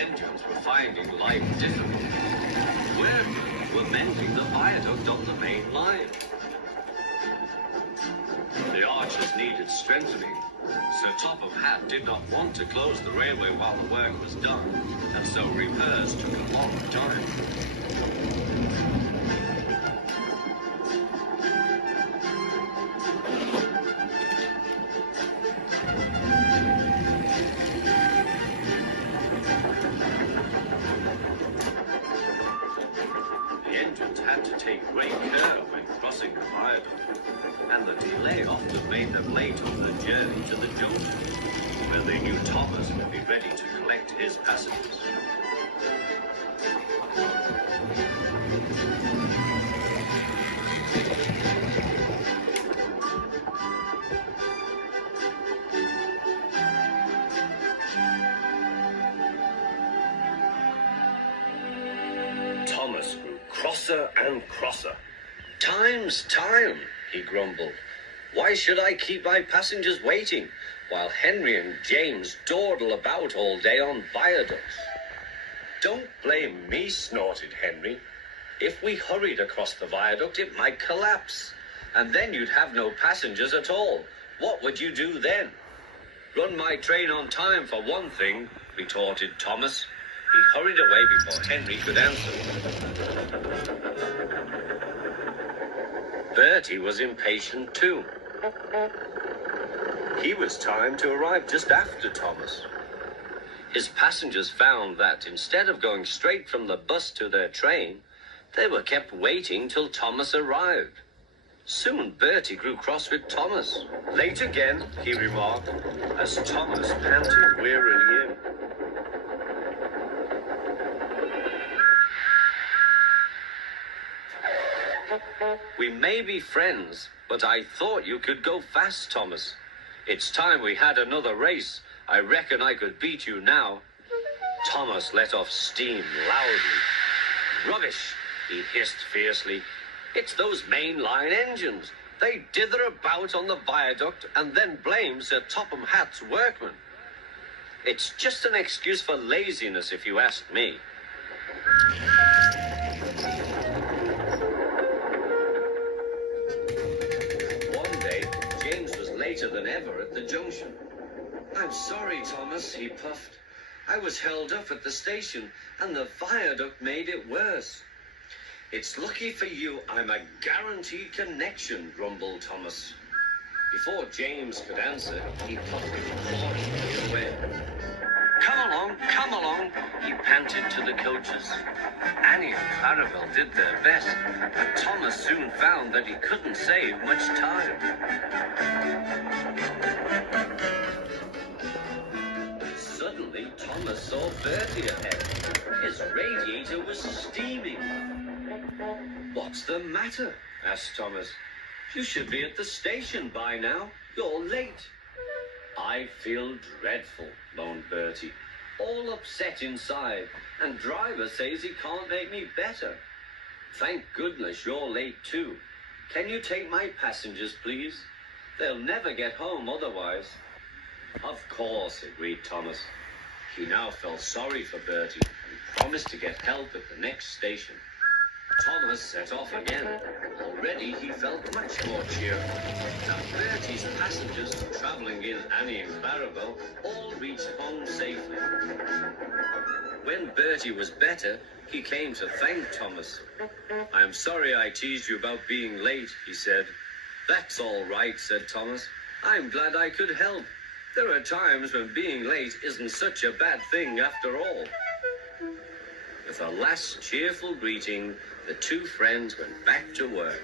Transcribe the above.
engines were finding life difficult. Workmen were mending the viaduct on the main line. The arches needed strengthening. Sir Topham Hatt did not want to close the railway while the work was done, and so repairs took a long time. The engines had to take great care when crossing the viaduct, and the delay often made them late on their journey to the junction, where they knew Thomas would be ready to collect his passengers. Thomas grew crosser and crosser. "Time's time," he grumbled. "Why should I keep my passengers waiting while Henry and James dawdle about all day on viaducts?" "Don't blame me," snorted Henry. "If we hurried across the viaduct, it might collapse, and then you'd have no passengers at all. What would you do then?" "Run my train on time, for one thing," retorted Thomas. He hurried away before Henry could answer. Bertie was impatient too. He was timed to arrive just after Thomas. His passengers found that instead of going straight from the bus to their train, they were kept waiting till Thomas arrived. Soon Bertie grew cross with Thomas. "Late again," he remarked, as Thomas panted wearily in. "We may be friends, but I thought you could go fast, Thomas. It's time we had another race. I reckon I could beat you now." Thomas let off steam loudly. "Rubbish," he hissed fiercely. "It's those main-line engines. They dither about on the viaduct and then blame Sir Topham Hatt's workmen. It's just an excuse for laziness, if you ask me." Later than ever at the junction. "I'm sorry, Thomas," he puffed. "I was held up at the station, and the viaduct made it worse." "It's lucky for you I'm a guaranteed connection," grumbled Thomas. Before James could answer, he puffed cautiously away. Come along," he panted to the coaches. Annie and Clarabelle did their best, but Thomas soon found that he couldn't save much time. Suddenly, Thomas saw Bertie ahead. His radiator was steaming. "What's the matter?" asked Thomas. "You should be at the station by now. You're late." "I feel dreadful," moaned Bertie. "All upset inside, and driver says he can't make me better. Thank goodness you're late too. Can you take my passengers, please? They'll never get home otherwise." "Of course," agreed Thomas. He now felt sorry for Bertie and promised to get help at the next station. Thomas set off again. Already he felt much more cheerful. Now Bertie's passengers, travelling in Annie and Clarabelle, all reached home safely. When Bertie was better, he came to thank Thomas. "I'm sorry I teased you about being late," he said. "That's all right," said Thomas. "I'm glad I could help. There are times when being late isn't such a bad thing after all." With a last cheerful greeting, the two friends went back to work.